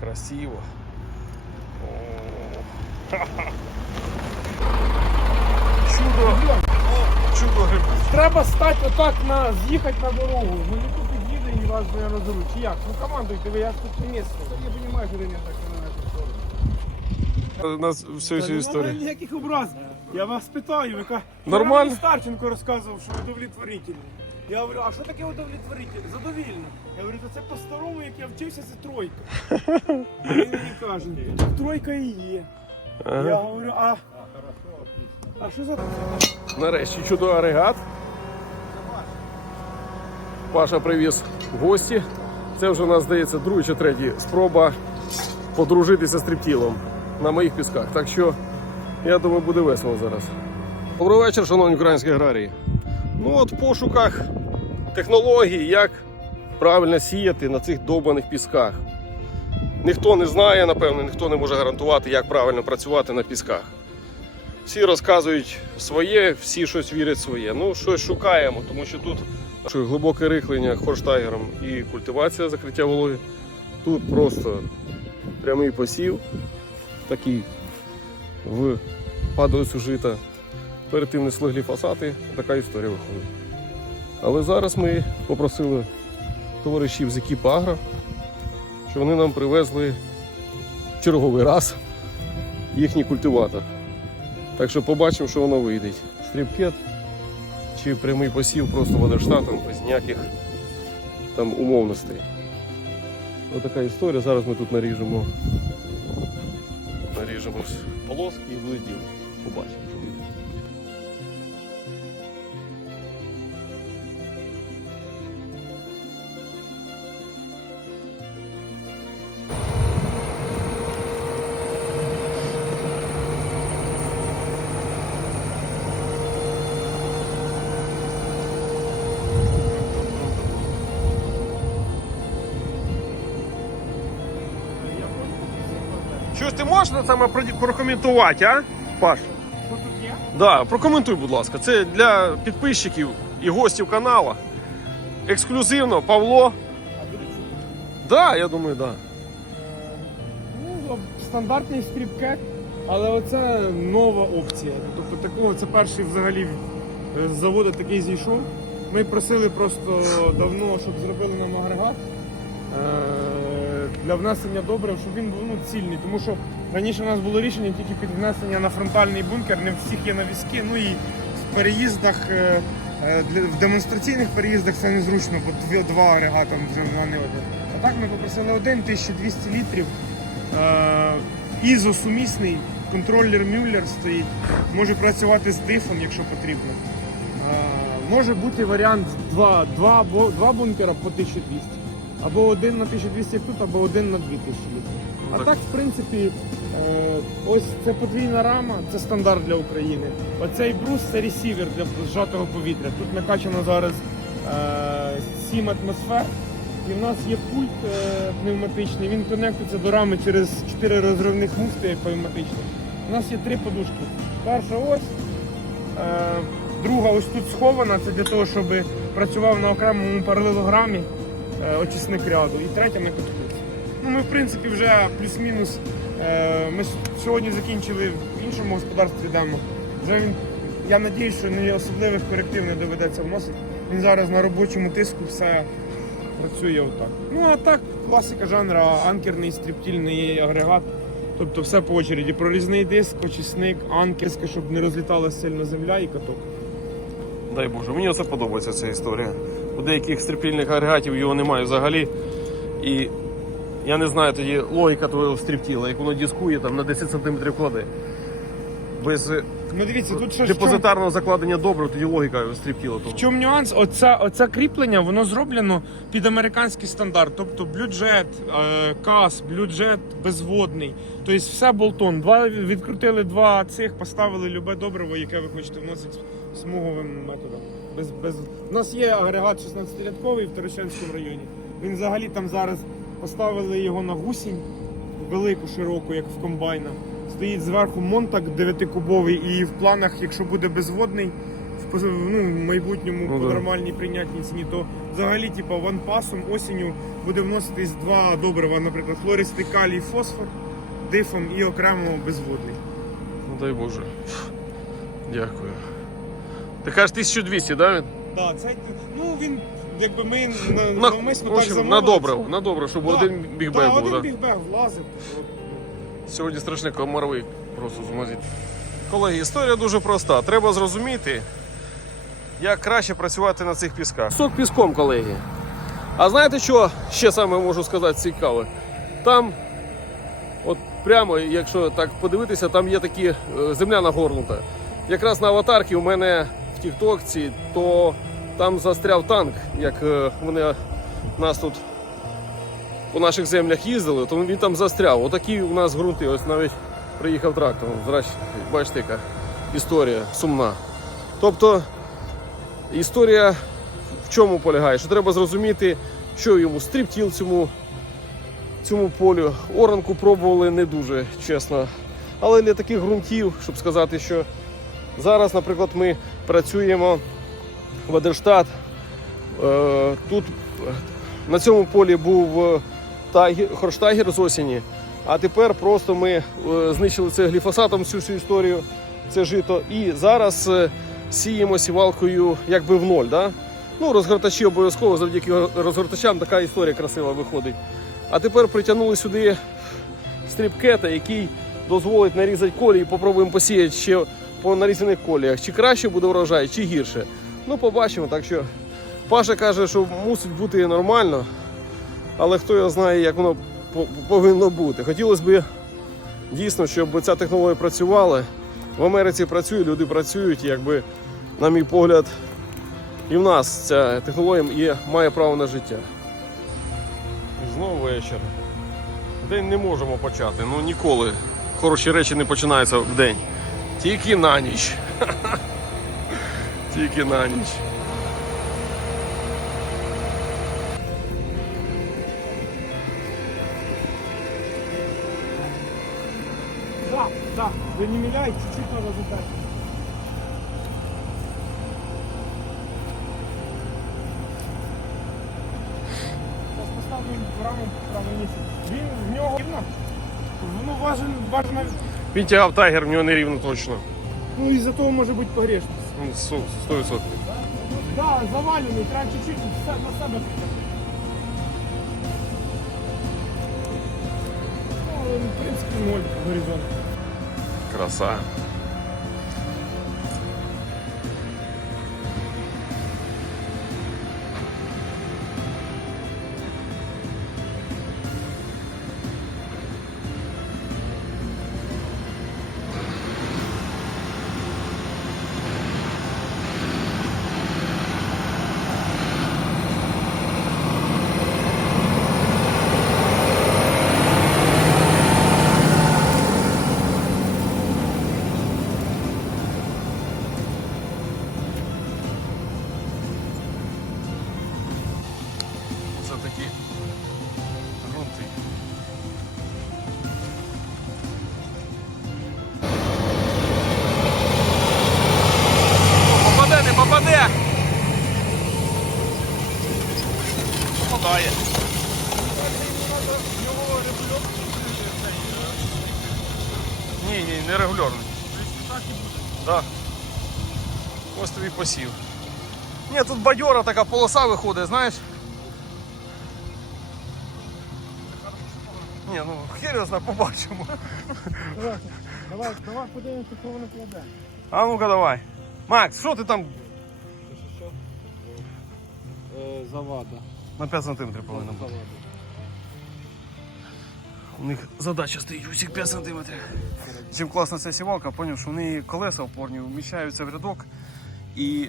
красиво. Чудо. Чудо грибу. Треба стати отак на з'їхати на дорогу. Ну ніхто під'їде і вас не розоруть. Чи як? Ну командуйте, ви я тут не місце. Я розумію, що ви не так на. У нас всю цю історію. ніяких образ. Я вас питаю, яка Нормально. Старченко розказував, що удовлетворительно. Я говорю, а що таке удовлетворительно? Задовільно. Я говорю, то це по-старому, як я вчився, це тройка. Він мені каже, так тройка і є. Я говорю, а. А що за Нарешті чудо агрегат. Паша привіз гості. Це вже у нас здається друга чи третя спроба подружитися з трептілом на моїх пісках. Так що я думаю, буде весело зараз. Добрий вечір, шановні українські аграрії. Ну от в пошуках технологій, як правильно сіяти на цих довбаних пісках. Ніхто не знає, напевно, ніхто не може гарантувати, як правильно працювати на пісках. Всі розказують своє, всі щось вірять своє. Ну, щось шукаємо, тому що тут глибоке рихлення хорштайгером і культивація закриття вологи. Тут просто прямий посів, такий в падалицю жита. Перед тим не несли гліфосати, така історія виходить. Але зараз ми попросили товаришів з Агро, що вони нам привезли черговий раз їхній культиватор. Так що побачимо, що воно вийде. Стрібкет чи прямий посів просто водоштатом без ніяких там умовностей. Ось така історія. Зараз ми тут наріжемо. Наріжемо полоски і буде діло. Побачимо, ти можеш це саме прокоментувати, а? Паш? Що тут є? Да, прокоментуй, будь ласка. Це для підписчиків і гостів каналу. Ексклюзивно, Павло. А буде чути? Да, я думаю, да. Ну, стандартний стріпкет, але оце нова опція. Тобто такого це перший взагалі з заводу такий зійшов. Ми просили просто давно, щоб зробили нам агрегат е, для внесення добрив, щоб він був ну, цільний. Тому що раніше у нас було рішення тільки під внесення на фронтальний бункер, не всіх є навіски. Ну і в переїздах, е, е, в демонстраційних переїздах це незручно, бо два агрегати вже не один. А так ми попросили один 1200 літрів. Е, ізосумісний, контролер Мюллер стоїть, може працювати з дифом, якщо потрібно. Може бути варіант два, два, два бункера по 1200. Або один на 1200 як тут, або один на 2000 літрів. А так. так, в принципі, е, ось це подвійна рама, це стандарт для України. Оцей брус це ресівер для зжатого повітря. Тут накачано зараз е, 7 атмосфер. І в нас є пульт е, пневматичний, він конектується до рами через 4 розривних муфти пневматичних. У нас є три подушки. Перша ось, е, друга ось тут схована, це для того, щоб працював на окремому паралелограмі е, очисник ряду. І третя на кутку. Ну, ми, в принципі, вже плюс-мінус. Е, ми сьогодні закінчили в іншому господарстві давно. Вже він, я сподіваюся, що ні особливих коректив не доведеться вносити. Він зараз на робочому тиску все працює отак. Ну а так, класика жанра, анкерний стріптільний агрегат. Тобто все по очереді. Прорізний диск, очисник, анкер, щоб не розліталася сильно земля і каток. Дай Боже, мені оце подобається ця історія. У деяких стріпільних агрегатів його немає взагалі. І я не знаю тоді логіка твого стріптіла, як воно дискує там на 10 см кладе. Без е, Ну дивіться, тут що в чому- депозитарного закладення добре, тоді логіка стріптіла. В чому нюанс? Оце, оце кріплення воно зроблено під американський стандарт. Тобто блюджет, е, кас, блюджет безводний. Тобто все болтон. Два відкрутили два цих, поставили любе добриво, яке ви хочете вносити смуговим методом. Без, без... У нас є агрегат 16-рядковий в Таращанському районі. Він взагалі там зараз поставили його на гусінь велику, широку, як в комбайна. Стоїть зверху монтак 9-кубовий, і в планах, якщо буде безводний, в ну, в майбутньому Ну, по да. нормальній прийнятній ціні, то взагалі, типу, ванпасом осінню буде вноситись два добрива, наприклад, хлористий калій фосфор, дифом і окремо безводний. Ну дай Боже. Дякую. Ти кажеш 1200, да? він? Да, це, ну він, якби ми на, На, навмисно в так общем, на добре, на добре, щоб Да, один бігбек да, був. один Да? бігбек влазив. Сьогодні страшний комаровик просто змозить. Колеги, історія дуже проста. Треба зрозуміти, як краще працювати на цих пісках. Сок піском, колеги. А знаєте, що ще саме можу сказати цікаве? Там, от прямо, якщо так подивитися, там є такі е, земля нагорнута. Якраз на аватарці у мене в Тіктокці, то там застряв танк, як е, вони нас тут по наших землях їздили, то він там застряв. Отакі у нас ґрунти. Ось навіть приїхав. Здрасте, бачите, яка історія сумна. Тобто історія в чому полягає? Що треба зрозуміти, що йому стріптіл цьому, цьому полю. Оранку пробували не дуже, чесно. Але для таких ґрунтів, щоб сказати, що зараз, наприклад, ми працюємо в Адерштат. Е, Тут е, на цьому полі був е, хорштайгер з осені, а тепер просто ми е, знищили це гліфосатом всю цю історію, це жито. І зараз е, сіємо сівалкою якби в ноль. Да? Ну, розгортачі обов'язково, завдяки розгортачам така історія красива виходить. А тепер притягнули сюди стріпкета, який дозволить нарізати колії, попробуємо посіяти ще по нарізаних коліях. Чи краще буде врожай, чи гірше. Ну, побачимо. Так що Паша каже, що мусить бути нормально, але хто його знає, як воно повинно бути. Хотілося б дійсно, щоб ця технологія працювала. В Америці працює, люди працюють, якби, на мій погляд, і в нас ця технологія є, має право на життя. Знову вечір. День не можемо почати. Ну ніколи. Хороші речі не починаються в день. Тільки на ніч. Тільки на ніч. Да, да, ви не міляй, чуть-чуть треба задати. Зараз поставлю раму в праве місце. Він в нього рівно. Ну, важен, важна, Він тягав тайгер, в нього не рівно точно. ну из-за того може бути погрешність. Ну, сто- сто відсотків. Да, заваленный, треба чуть-чуть на себе. Ну, в принципі, ноль горизонт. Краса. Ні, ні, не регулярно. Так. Ось тобі посів. Ні, тут бадьора така полоса виходить, знаєш. Ні, ну хер його знає, побачимо. Давай, давай, давай подивимося, що воно кладе. А ну-ка давай. Макс, що ти там Е, Завада. на 5 сантиметрів повинен бути? У них задача стоїть усіх 5 сантиметрів. Чим класна ця сівалка, поняв, що в неї колеса опорні вміщаються в рядок. І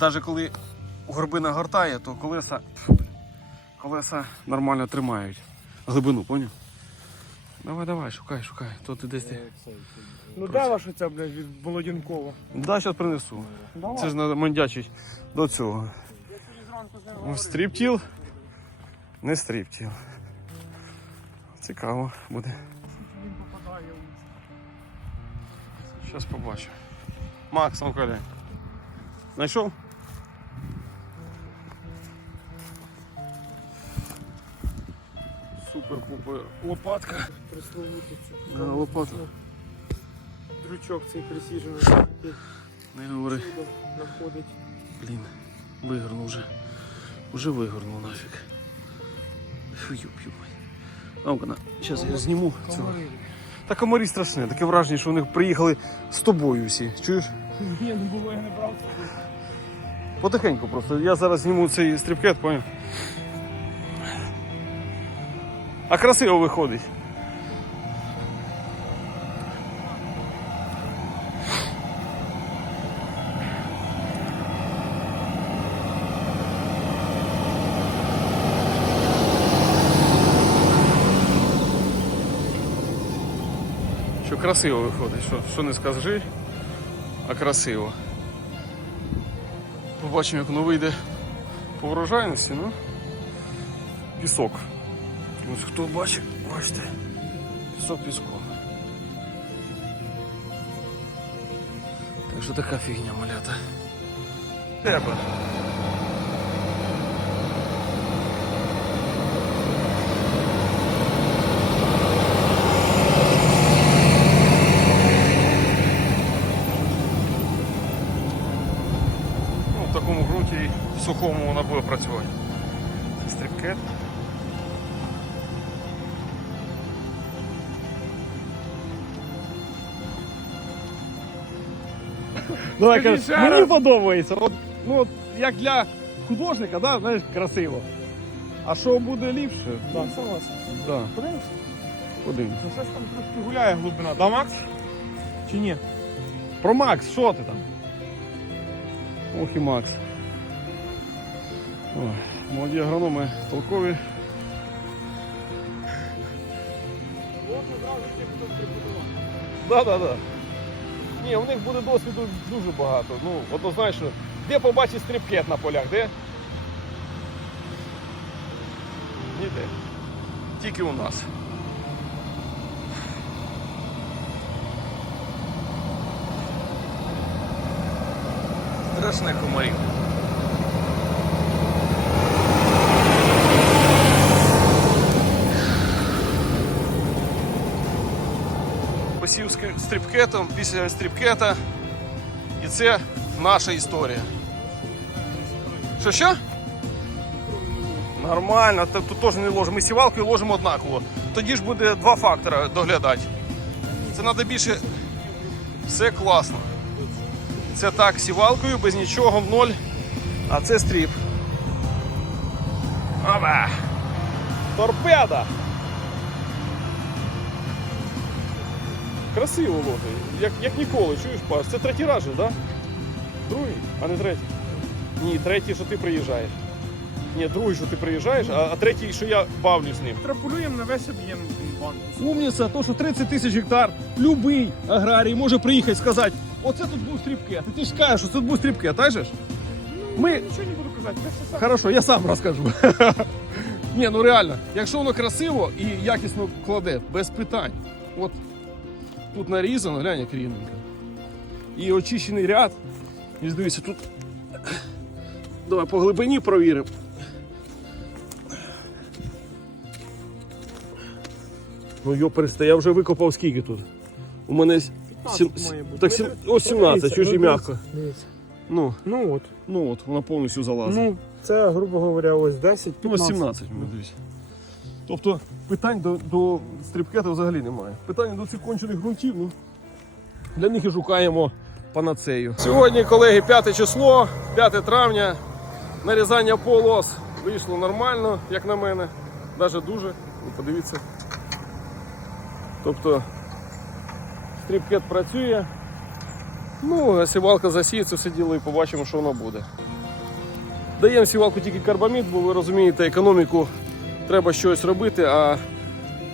навіть коли горбина гортає, то колеса, колеса нормально тримають. Глибину, поняв? Давай, давай, шукай, шукай. То ти десь ти. Ну де ваша ця, блядь, від Володінкова? Да, зараз принесу. Давай. Це ж треба мандячить до цього. Стріптіл? Не стріптіл. Цікаво буде. Він попадає у Зараз побачу. Макс, ну коли. Знайшов? Супер-пупер. Лопатка. Присловути цю. Да, лопату. Дручок цей присіжений. Не говори. Чудо знаходить. Блін, вигорнув вже. Уже вигорнув нафіг. Ну-ка, зараз я зніму цього. Та комарі страшне, таке враження, що вони приїхали з тобою всі. Чуєш? Ні, не було, я не брав. Потихеньку просто. Я зараз зніму цей стрібкет, поняв? А красиво виходить. Красиво виходить, що, що не скажи, а красиво. Побачимо, як воно вийде по врожайності, ну. Пісок. Ось хто бачить, бачите. Пісок піском. Так що така фігня малята. Треба. Давай, Скажи кажи, ще мені раз. подобається. От, ну, от, як для художника, да, знаєш, красиво. А що буде ліпше? Да, согласен. Да. Подивимось. Подивимось. Ну, щось там трошки гуляє глибина. Да, Макс? Чи ні? Про Макс, що ти там? Ох і Макс. Ой, молоді агрономи толкові. Да, да, да. Ні, у них буде досвіду дуже багато. Ну, однозначно. Де побачить стрибкет на полях, де? Ніде. Тільки у нас. Страшне комарів. Стрибкетом після стрибкета. І це наша історія. Що що? Нормально, тут теж не ложимо. Ми сівалкою ложимо однаково. Тоді ж буде два фактора доглядати. Це треба більше. Все класно. Це так, сівалкою, без нічого, в ноль. А це стріп. Опа! Торпеда! Красиво лоти, як, як ніколи, чуєш, Паш? Це третій раз же, так? Да? Другий, а не третій. Ні, третій, що ти приїжджаєш. Ні, другий, що ти приїжджаєш, а, а третій, що я бавлюсь з ним. Трапулюємо на весь об'єм банку. Умніця, то що 30 тисяч гектар, любий аграрій може приїхати і сказати, оце тут був стрибкет. І ти ж скажеш, що тут був стрибкет, так же ж? Ми, Нічого не буду казати, ви все самі. Хорошо, я сам розкажу. Ні, ну реально, якщо воно красиво і якісно кладе, без питань. От тут нарізано, глянь, як рівненько. І очищений ряд. І дивіться, тут. Давай по глибині провіримо. Ну йопересте, я вже викопав скільки тут. У мене сім, 15 має бути. так, сім, ось 17, чуєш і м'яко. Ну, Ну от. ну от, вона повністю залазить. Ну, це, грубо говоря, ось 10, Ну, 15. 17, ми дивіться. Тобто питань до, до стрибкета взагалі немає. Питання до цих кончених ґрунтів, ну, для них і шукаємо панацею. Сьогодні, колеги, 5 число, 5 травня. Нарізання полос вийшло нормально, як на мене. Навіть дуже. Ну, подивіться. Тобто стрибкет працює. Ну, сівалка засіє це все діло і побачимо, що воно буде. Даємо сівалку тільки карбамід, бо ви розумієте, економіку треба щось робити, а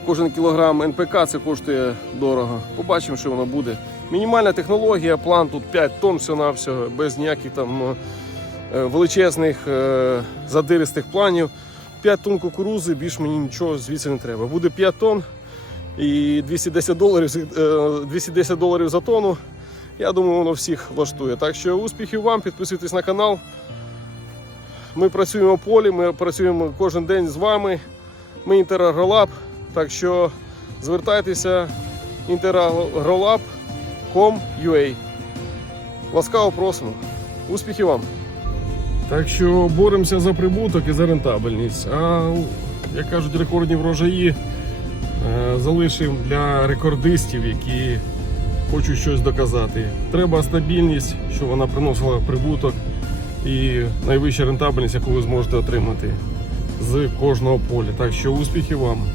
кожен кілограм НПК це коштує дорого. Побачимо, що воно буде. Мінімальна технологія, план тут 5 тонн всього-навсього, без ніяких там е, величезних е, задиристих планів. 5 тонн кукурузи, більш мені нічого звідси не треба. Буде 5 тонн і 210 доларів, е, 210 доларів за тонну. Я думаю, воно всіх влаштує. Так що успіхів вам, підписуйтесь на канал. Ми працюємо в полі, ми працюємо кожен день з вами. Ми Інтерагролаб, так що звертайтеся interagrolab.com.ua. Ласкаво просимо. Успіхів вам! Так що боремося за прибуток і за рентабельність. А як кажуть, рекордні врожаї е, залишимо для рекордистів, які хочуть щось доказати. Треба стабільність, щоб вона приносила прибуток і найвища рентабельність, яку ви зможете отримати з кожного поля. Так що успіхів вам!